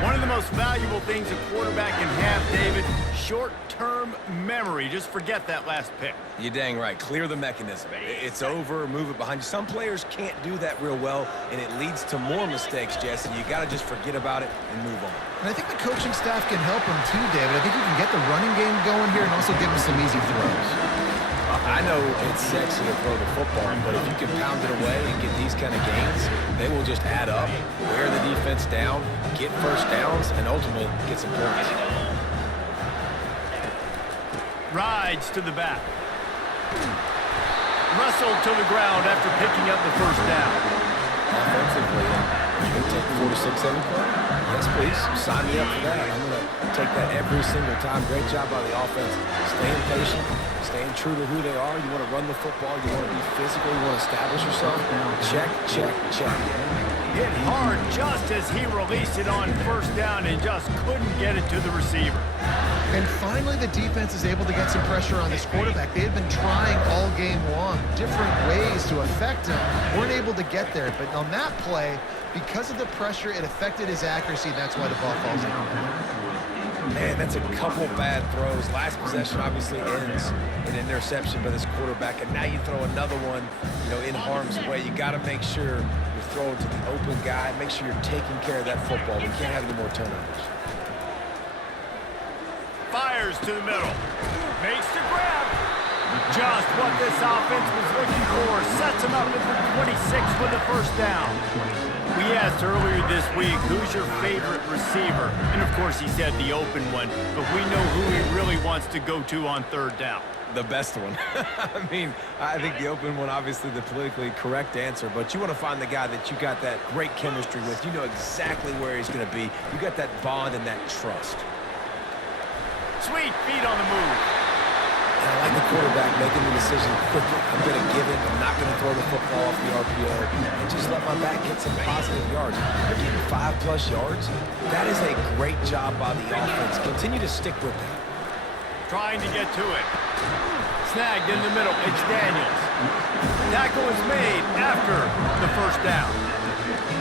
One of the most valuable things a quarterback can have, David, short-term memory. Just forget that last pick. You're dang right. Clear the mechanism. It's over. Move it behind you. Some players can't do that real well, and it leads to more mistakes, Jesse. You got to just forget about it and move on. And I think the coaching staff can help him too, David. I think you can get the running game going here and also give him some easy throws. I know it's sexy to throw the football, but if you can pound it away and get these kind of gains, they will just add up, wear the defense down, get first downs, and ultimately get some points. Rides to the back. Wrestled to the ground after picking up the first down. Offensively, you can take 4 to 6 every play? Yes, please. Sign me up for that. I'm going to take that every single time. Great job by the offense. Staying patient, staying true to who they are. You want to run the football. You want to be physical. You want to establish yourself. Check, check, check. Hit hard just as he released it on first down and just couldn't get it to the receiver. And finally, the defense is able to get some pressure on this quarterback. They had been trying all game long, different ways to affect him. Weren't able to get there. But on that play, because of the pressure, it affected his accuracy. That's why the ball falls out. Man, that's a couple bad throws. Last possession obviously ends in an interception by this quarterback. And now you throw another one, in harm's way. You got to make sure you're throw it to the open guy. Make sure you're taking care of that football. We can't have any more turnovers. Fires to the middle. Makes the grab. Just what this offense was looking for. Sets him up at the 26 with the first down. We asked earlier this week, who's your favorite receiver? And of course he said the open one, but we know who he really wants to go to on third down. The best one. I mean, I think the open one, obviously the politically correct answer, but you want to find the guy that you got that great chemistry with. You know exactly where he's going to be. You got that bond and that trust. Sweet feet on the move. And I like the quarterback making the decision quickly. I'm going to give it. I'm not going to throw the football off the RPO and just let my back get some positive yards. You're getting 5+ yards. That is a great job by the offense. Continue to stick with that. Trying to get to it. Snagged in the middle. It's Daniels. Tackle is made after the first down.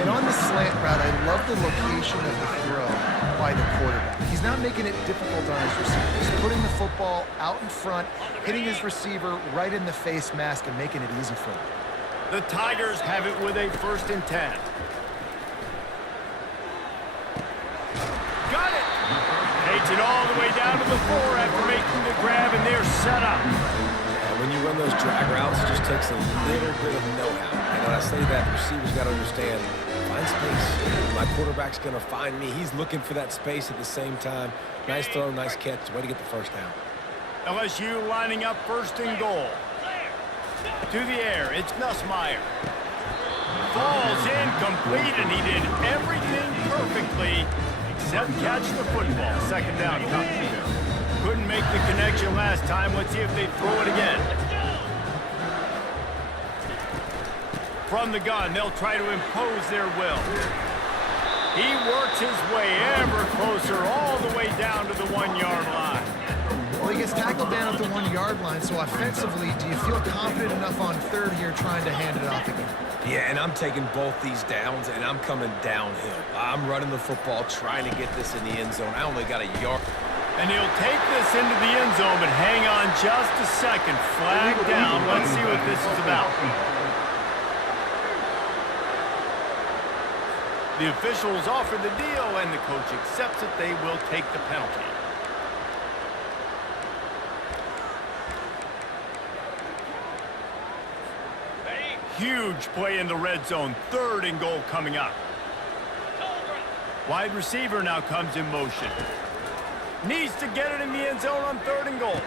And on the slant route, I love the location of the throw by the quarterback. He's not making it difficult on his receiver. He's putting the football out in front, hitting his receiver right in the face mask and making it easy for him. The Tigers have it with a 1st and 10. Got it! Takes it all the way down to the 4 after making the grab, and they're set up. And when you run those drag routes, it just takes a little bit of know-how. And when I say that, the receiver's got to understand, find space. My quarterback's going to find me. He's looking for that space at the same time. Nice throw, nice catch. Way to get the first down. LSU lining up 1st and goal. To the air, it's Nussmeier. Falls incomplete, and he did everything perfectly except catch the football. 2nd down coming. Couldn't make the connection last time. Let's see if they throw it again. From the gun, they'll try to impose their will. He works his way ever closer all the way down to the 1-yard line. Well, he gets tackled down at the 1-yard line, so offensively, do you feel confident enough on third here trying to hand it off again? Yeah, and I'm taking both these downs, and I'm coming downhill. I'm running the football, trying to get this in the end zone. I only got a yard. And he'll take this into the end zone, but hang on just a second. Flag down. Let's see what this is about. The officials offer the deal, and the coach accepts it. They will take the penalty. Huge play in the red zone. 3rd and goal coming up. Wide receiver now comes in motion. Needs to get it in the end zone on 3rd and goal.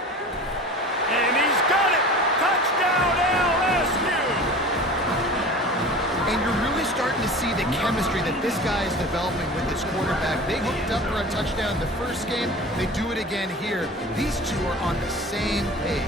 And he's got it! Touchdown, LSU! And you're really starting to see the chemistry that this guy is developing with this quarterback. They hooked up for a touchdown in the first game. They do it again here. These two are on the same page.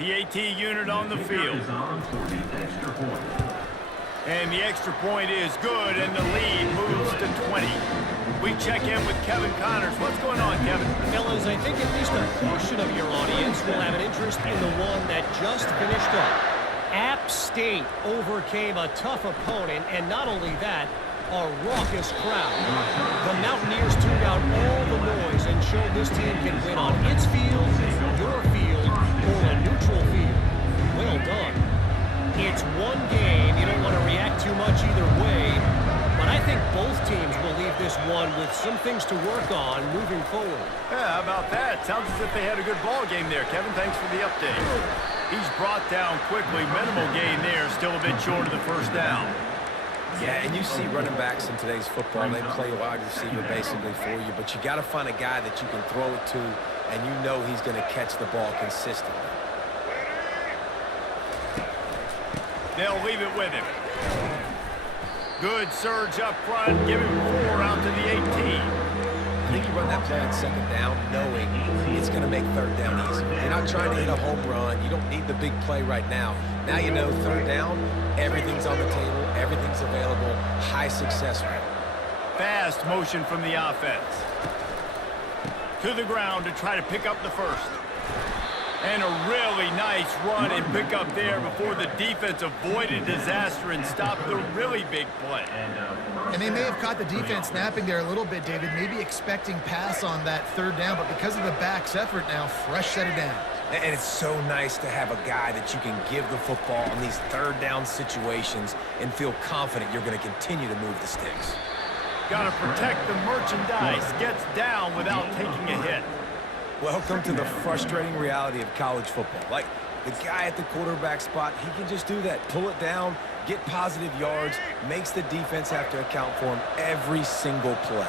PAT unit on the field. And the extra point is good, and the lead moves to 20. We check in with Kevin Connors. What's going on, Kevin? Fellas, I think at least a portion of your audience will have an interest in the one that just finished up. App State overcame a tough opponent, and not only that, a raucous crowd. The Mountaineers tuned out all the noise and showed this team can win on its field, your field, or a neutral field. Well done. It's one game. You don't want to react too much either way, but I think both teams will leave this one with some things to work on moving forward. Yeah, how about that? Sounds as if they had a good ball game there. Kevin, thanks for the update. He's brought down quickly. Minimal gain there. Still a bit short of the first down. Yeah, and you see running backs in today's football, they play wide receiver basically for you, but you got to find a guy that you can throw it to, and you know he's going to catch the ball consistently. They'll leave it with him. Good surge up front, give him 4 out to the 18. I think you run that play on 2nd down knowing it's going to make 3rd down easy. You're not trying to hit a home run. You don't need the big play right now. Now you know 3rd down, everything's on the table, everything's available, high success rate. Fast motion from the offense. to the ground to try to pick up the first. And a really nice run and pick up there before the defense avoided disaster and stopped the really big play. And they may have caught the defense napping there a little bit, David, maybe expecting pass on that third down, but because of the back's effort now, fresh set of downs. And it's so nice to have a guy that you can give the football on these third down situations and feel confident you're going to continue to move the sticks. Got to protect the merchandise. Gets down without taking a hit. Welcome to the frustrating reality of college football. Like, the guy at the quarterback spot, he can just do that. Pull it down, get positive yards, makes the defense have to account for him every single play.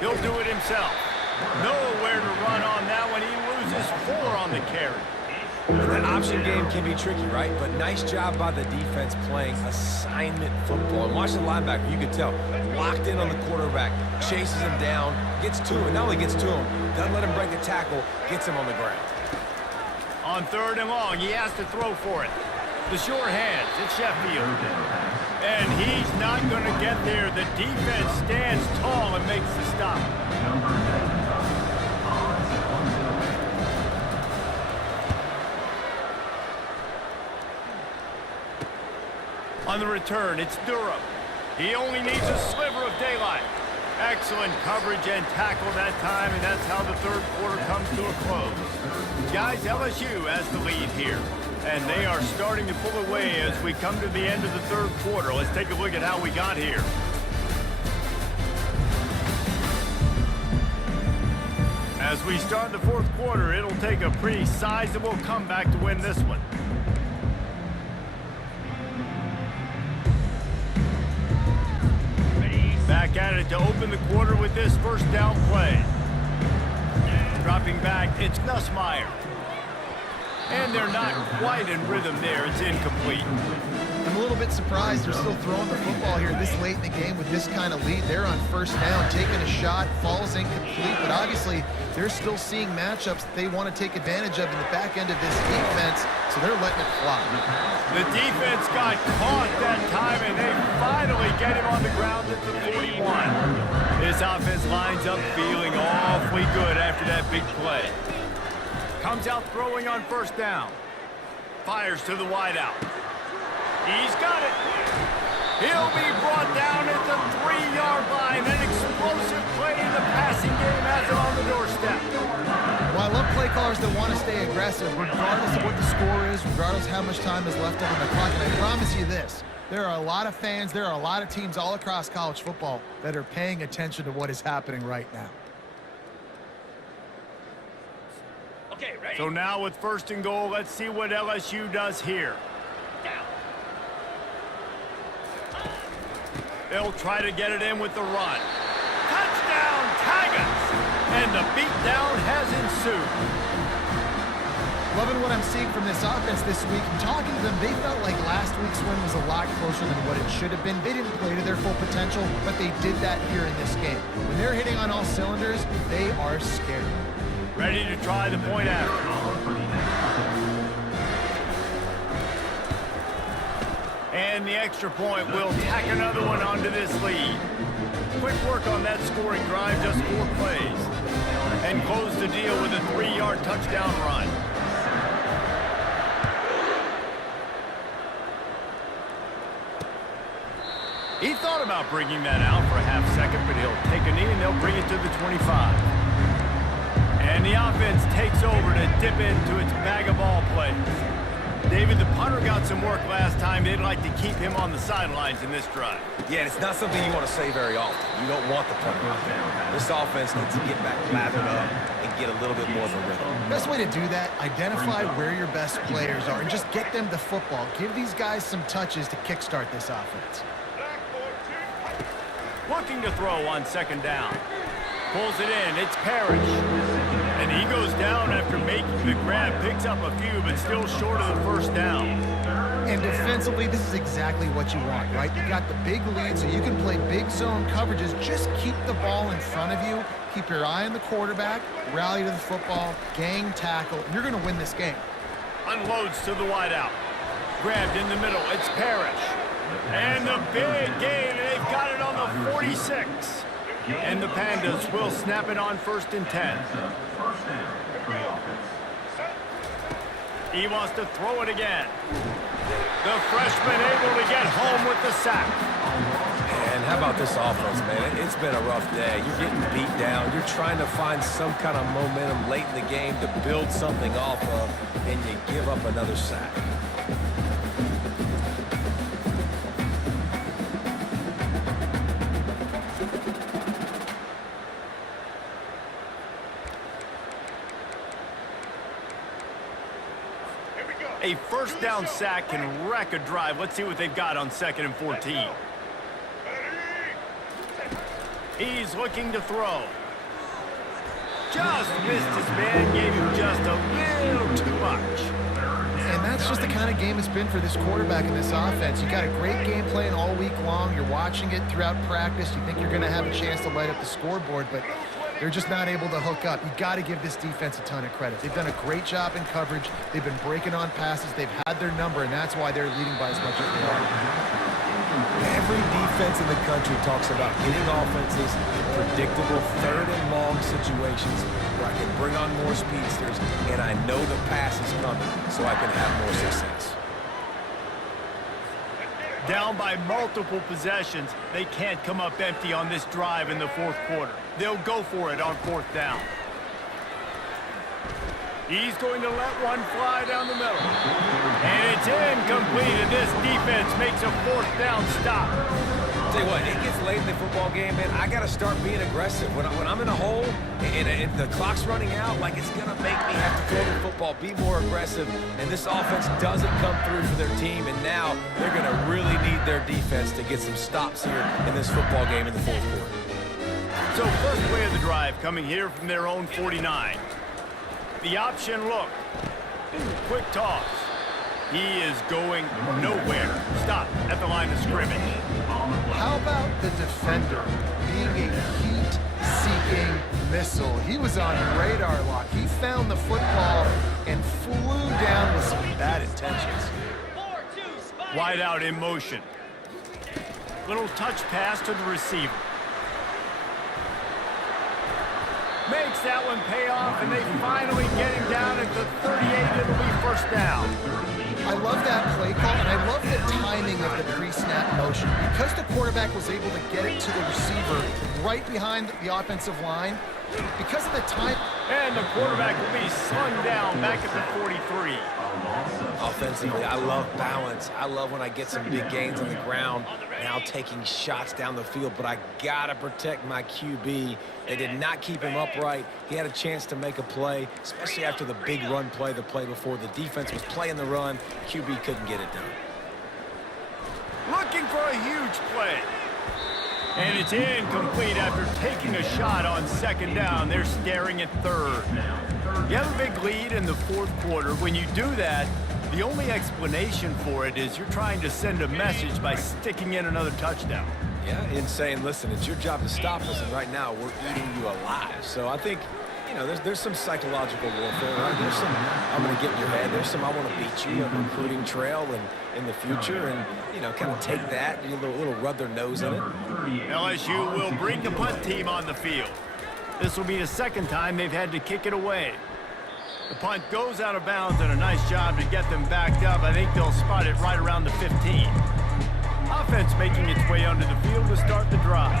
He'll do it himself. Nowhere to run on that one. He loses 4 on the carry. The option game can be tricky, right? But nice job by the defense playing assignment football. And watch the linebacker, you can tell, locked in on the quarterback, chases him down, gets to him, not only gets to him, doesn't let him break the tackle, gets him on the ground. On 3rd and long, he has to throw for it. The sure hands, it's Sheffield. And he's not going to get there. The defense stands tall and makes the stop. On the return, it's Durham. He only needs a sliver of daylight. Excellent coverage and tackle that time, and that's how the 3rd quarter comes to a close. Guys, LSU has the lead here, and they are starting to pull away as we come to the end of the 3rd quarter. Let's take a look at how we got here. As we start the 4th quarter, it'll take a pretty sizable comeback to win this one. Back at it to open the quarter with this first down play. Dropping back, it's Nussmeier. And they're not quite in rhythm there. It's incomplete. I'm a little bit surprised they're still throwing the football here this late in the game with this kind of lead. They're on 1st down, taking a shot, falls incomplete, but obviously they're still seeing matchups that they want to take advantage of in the back end of this defense, so they're letting it fly. The defense got caught that time, and they finally get him on the ground at the 41. This offense lines up feeling awfully good after that big play. Comes out throwing on 1st down. Fires to the wideout. He's got it. He'll be brought down at the 3-yard line. An explosive play in the passing game has it on the doorstep. Well, I love play callers that want to stay aggressive, regardless of what the score is, regardless of how much time is left on the clock. And I promise you this, there are a lot of fans, there are a lot of teams all across college football that are paying attention to what is happening right now. Okay, ready. So now with 1st and goal, let's see what LSU does here. They'll try to get it in with the run. Touchdown, Tigers! And the beatdown has ensued. Loving what I'm seeing from this offense this week. And talking to them, they felt like last week's win was a lot closer than what it should have been. They didn't play to their full potential, but they did that here in this game. When they're hitting on all cylinders, they are scary. Ready to try the point after. And the extra point will tack another one onto this lead. Quick work on that scoring drive, just 4 plays. And close the deal with a 3-yard touchdown run. He thought about bringing that out for a half second, but he'll take a knee and they'll bring it to the 25. And the offense takes over to dip into its bag of ball plays. David, the punter got some work last time. They'd like to keep him on the sidelines in this drive. Yeah, it's not something you want to say very often. You don't want the punter out there. This offense needs to get back lathered up and get a little bit more of a rhythm. Best way to do that, identify where your best players are and just get them the football. Give these guys some touches to kickstart this offense. Looking to throw on 2nd down. Pulls it in. It's Parrish. And he goes down after making the grab. Picks up a few, but still short of the 1st down. And defensively, this is exactly what you want, right? You got the big lead, so you can play big zone coverages. Just keep the ball in front of you. Keep your eye on the quarterback. Rally to the football. Gang tackle. You're going to win this game. Unloads to the wideout. Grabbed in the middle. It's Parrish. And the big gain, they've got it on the 46. And the Pandas will snap it on 1st and 10. He wants to throw it again. The freshman able to get home with the sack. And how about this offense, man? It's been a rough day. You're getting beat down. You're trying to find some kind of momentum late in the game to build something off of, and you give up another sack. A first down sack can wreck a drive. Let's see what they've got on 2nd and 14. He's looking to throw. Just missed his man, gave him just a little too much. And that's just the kind of game it's been for this quarterback in this offense. You got a great game plan all week long. You're watching it throughout practice. You think you're going to have a chance to light up the scoreboard, but they're just not able to hook up. You got to give this defense a ton of credit. They've done a great job in coverage. They've been breaking on passes. They've had their number, and that's why they're leading by as much as they are. Every defense in the country talks about getting offenses in predictable 3rd and long situations where I can bring on more speedsters and I know the pass is coming so I can have more success. Down by multiple possessions, they can't come up empty on this drive in the 4th quarter. They'll go for it on 4th down. He's going to let one fly down the middle. And it's incomplete, and this defense makes a 4th down stop. Tell you what, it gets late in the football game, man. I got to start being aggressive. When I'm in a hole and the clock's running out, like it's going to make me have to throw the football, be more aggressive. And this offense doesn't come through for their team, and now they're going to really need their defense to get some stops here in this football game in the 4th quarter. So first play of the drive coming here from their own 49. The option look. Quick toss. He is going nowhere. Stop at the line of scrimmage. How about the defender being a heat-seeking missile? He was on radar lock. He found the football and flew down with some bad intentions. Wide out in motion. Little touch pass to the receiver. Makes that one pay off, and they finally get him down at the 38. It'll be 1st down. I love that play call, and I love the timing of the pre-snap motion. Because the quarterback was able to get it to the receiver right behind the offensive line, because of the time. And the quarterback will be slung down back at the 43. Offensively, I love balance. I love when I get some big gains on the ground, now taking shots down the field, but I gotta protect my QB. They did not keep him upright. He had a chance to make a play, especially after the big run play the play before. The defense was playing the run. QB couldn't get it done. Looking for a huge play. And it's incomplete after taking a shot on 2nd down. They're staring at 3rd. You have a big lead in the 4th quarter. When you do that, the only explanation for it is you're trying to send a message by sticking in another touchdown. Yeah, and saying, listen, it's your job to stop us, and right now we're eating you alive. So I think, you know, there's some psychological warfare, right? There's some, I'm going to get in your head. There's some, I want to beat you on the recruiting trail and in the future, and, you know, kind of take that, a little rub their nose in it. LSU will bring the punt team on the field. This will be the 2nd time they've had to kick it away. The punt goes out of bounds, and a nice job to get them backed up. I think they'll spot it right around the 15. Offense making its way onto the field to start the drive.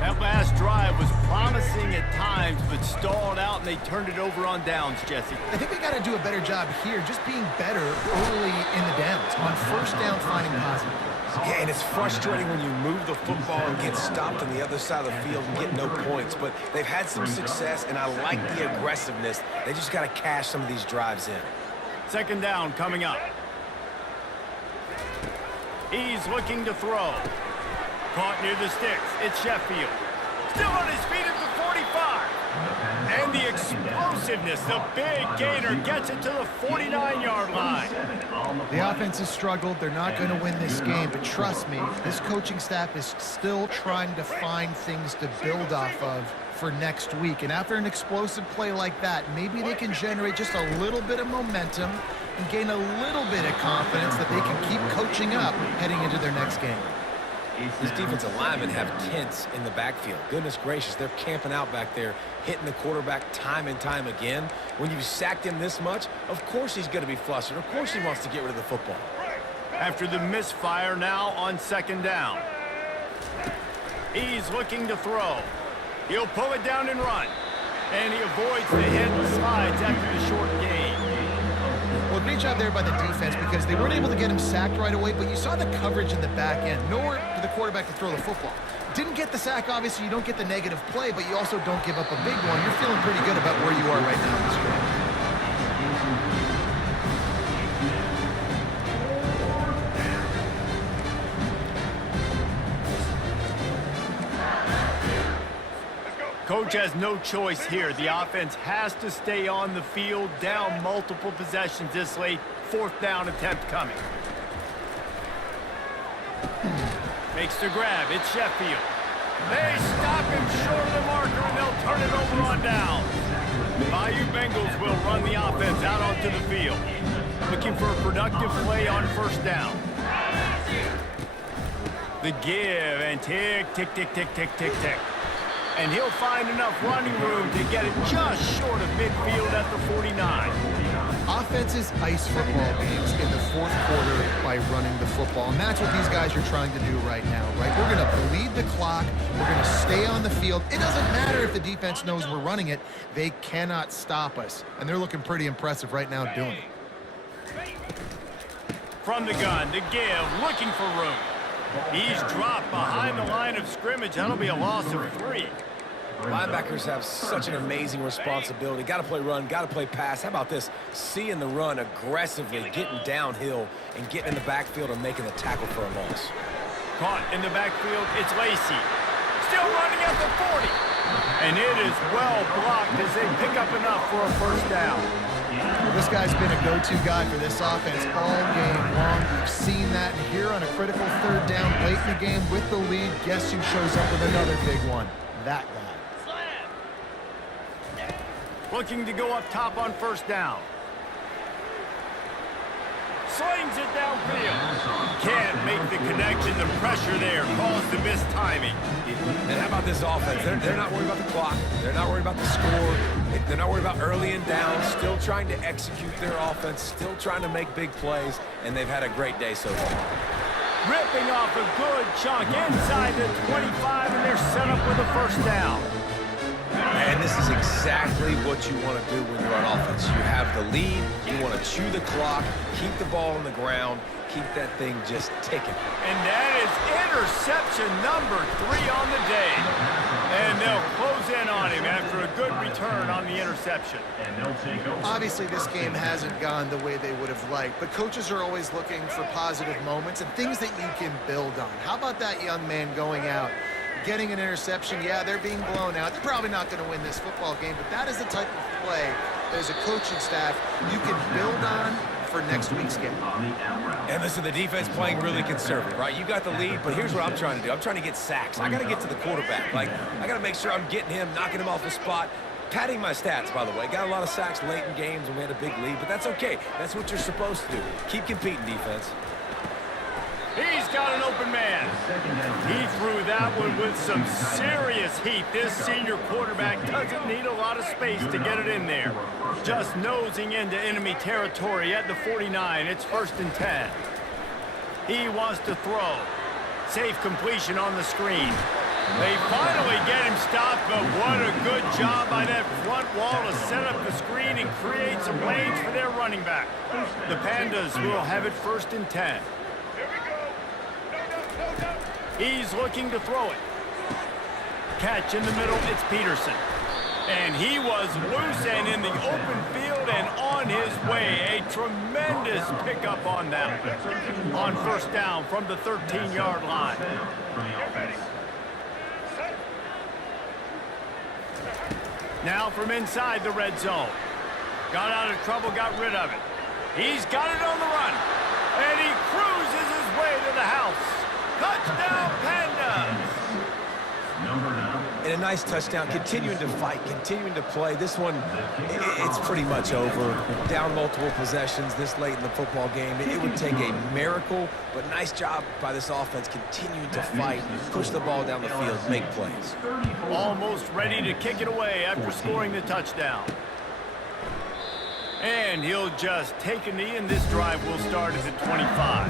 That last drive was promising at times, but stalled out, and they turned it over on downs, Jesse. I think they got to do a better job here, just being better early in the downs. On 1st down, finding positive. Yeah, and it's frustrating when you move the football and get stopped on the other side of the field and get no points. But they've had some success, and I like the aggressiveness. They just got to cash some of these drives in. 2nd down coming up. He's looking to throw. Caught near the sticks. It's Sheffield. Still on his feet at the 45. And the explosiveness, the big gainer gets it to the 49-yard line. The offense has struggled. They're not going to win this game, but trust me, this coaching staff is still trying to find things to build off of for next week. And after an explosive play like that, maybe they can generate just a little bit of momentum and gain a little bit of confidence that they can keep coaching up heading into their next game. These defensive linemen have tents in the backfield. Goodness gracious, they're camping out back there, hitting the quarterback time and time again. When you've sacked him this much, of course he's going to be flustered. Of course he wants to get rid of the football. After the misfire, now on second down. He's looking to throw. He'll pull it down and run. And he avoids the hit and slides after the short gain. Well, great job there by the defense because they weren't able to get him sacked right away, but you saw the coverage in the back end. Nowhere for the quarterback to throw the football. Didn't get the sack, obviously. You don't get the negative play, but you also don't give up a big one. You're feeling pretty good about where you are right now in this game. Coach has no choice here. The offense has to stay on the field, down multiple possessions this late. Fourth down attempt coming. Makes the grab. It's Sheffield. They stop him short of the marker, and they'll turn it over on down. Bayou Bengals will run the offense out onto the field. Looking for a productive play on first down. The give, and tick, tick, tick, tick, tick, tick, tick. And he'll find enough running room to get it just short of midfield at the 49. Offenses ice football games in the fourth quarter by running the football, and that's what these guys are trying to do right now, right? We're going to bleed the clock. We're going to stay on the field. It doesn't matter if the defense knows we're running it. They cannot stop us, and they're looking pretty impressive right now doing it. From the gun, the give, looking for room. He's dropped behind the line of scrimmage. That'll be a loss of 3. Linebackers have such an amazing responsibility. Got to play run, got to play pass. How about this? Seeing the run aggressively, getting downhill, and getting in the backfield and making the tackle for a loss. Caught in the backfield, it's Lacey. Still running at the 40. And it is well blocked as they pick up enough for a first down. This guy's been a go-to guy for this offense all game long. We've seen that here on a critical third down late in the game with the lead. Guess who shows up with another big one? That guy. Looking to go up top on first down. Slings it downfield. Can't make the connection. The pressure there caused the missed timing. And how about this offense? They're not worried about the clock. They're not worried about the score. They're not worried about early and down. Still trying to execute their offense. Still trying to make big plays. And they've had a great day so far. Ripping off a good chunk inside the 25, and they're set up with a first down. And this is exactly what you want to do when you're on offense. You have the lead. You want to chew the clock, keep the ball on the ground, keep that thing just ticking. And that is interception number 3 on the day. And they'll close in on him after a good return on the interception. Obviously, this game hasn't gone the way they would have liked, but coaches are always looking for positive moments and things that you can build on. How about that young man going out, getting an interception? Yeah, they're being blown out. They're probably not going to win this football game, but that is the type of play that as a coaching staff you can build on for next week's game. And listen, the defense playing really conservative, right? You got the lead, but here's what I'm trying to do. I'm trying to get sacks. I got to get to the quarterback. Like, I got to make sure I'm getting him, knocking him off the spot. Padding my stats, by the way. Got a lot of sacks late in games when we had a big lead, but that's okay. That's what you're supposed to do. Keep competing, defense. He's got an open man. He threw that one with some serious heat. This senior quarterback doesn't need a lot of space to get it in there. Just nosing into enemy territory at the 49. It's 1st and 10. He wants to throw. Safe completion on the screen. They finally get him stopped, but what a good job by that front wall to set up the screen and create some lanes for their running back. The Pandas will have it 1st and 10. He's looking to throw it. Catch in the middle, it's Peterson. And he was loose and in the open field and on his way. A tremendous pickup on that. On first down from the 13-yard line. Now from inside the red zone. Got out of trouble, got rid of it. He's got it on the run. And he cruises his way to the house. Touchdown, Pandas! and a nice touchdown, continuing to fight, continuing to play. This one, it's pretty much over. Down multiple possessions this late in the football game. It would take a miracle, but nice job by this offense continuing to fight, push the ball down the field, make plays. Almost ready to kick it away after scoring the touchdown. And he'll just take a knee, and this drive will start at the 25.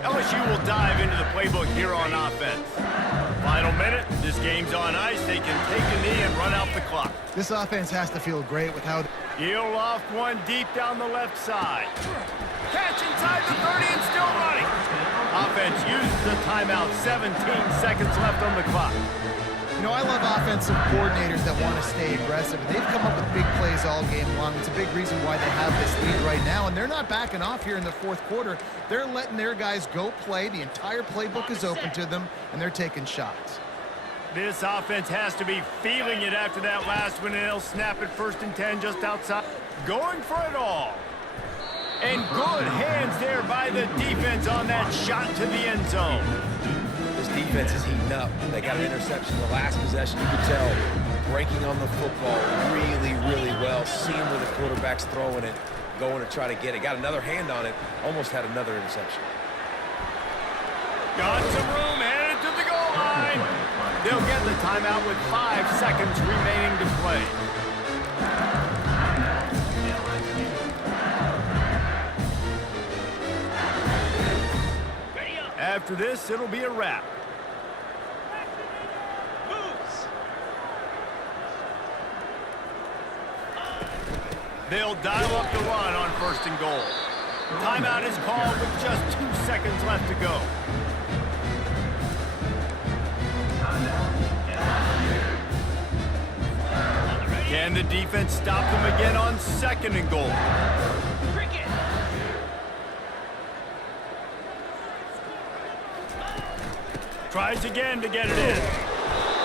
LSU will dive into the playbook here on offense. Final minute, this game's on ice. They can take a knee and run out the clock. This offense has to feel great with how... He'll loft one deep down the left side. Catch inside the 30 and still running. Offense uses the timeout. 17 seconds left on the clock. You know, I love offensive coordinators that want to stay aggressive, and they've come up with big plays all game long. It's a big reason why they have this lead right now, and they're not backing off here in the fourth quarter. They're letting their guys go play. The entire playbook is open to them, and they're taking shots. This offense has to be feeling it after that last one, and they'll snap it 1st and 10 just outside. Going for it all. And good hands there by the defense on that shot to the end zone. This defense is heating up. They got an interception the last possession. You could tell breaking on the football really, really well. Seeing where the quarterback's throwing it, going to try to get it. Got another hand on it. Almost had another interception. Got some room, headed to the goal line. They'll get the timeout with 5 seconds remaining to play. After this, it'll be a wrap. They'll dial up the run on 1st and goal. Timeout is called with just 2 seconds left to go. Can the defense stop them again on 2nd and goal? Tries again to get it in.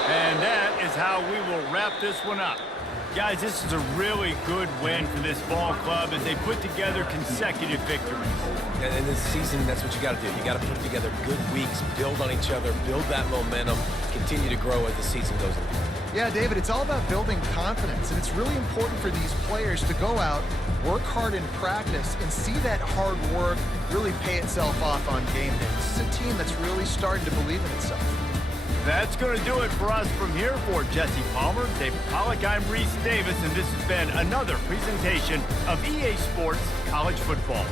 And that is how we will wrap this one up. Guys, this is a really good win for this ball club as they put together consecutive victories. And in this season, that's what you got to do. You got to put together good weeks, build on each other, build that momentum, continue to grow as the season goes on. Yeah, David, it's all about building confidence, and it's really important for these players to go out, work hard in practice, and see that hard work really pay itself off on game day. This is a team that's really starting to believe in itself. That's going to do it for us from here. For Jesse Palmer, David Pollack, I'm Reese Davis, and this has been another presentation of EA Sports College Football.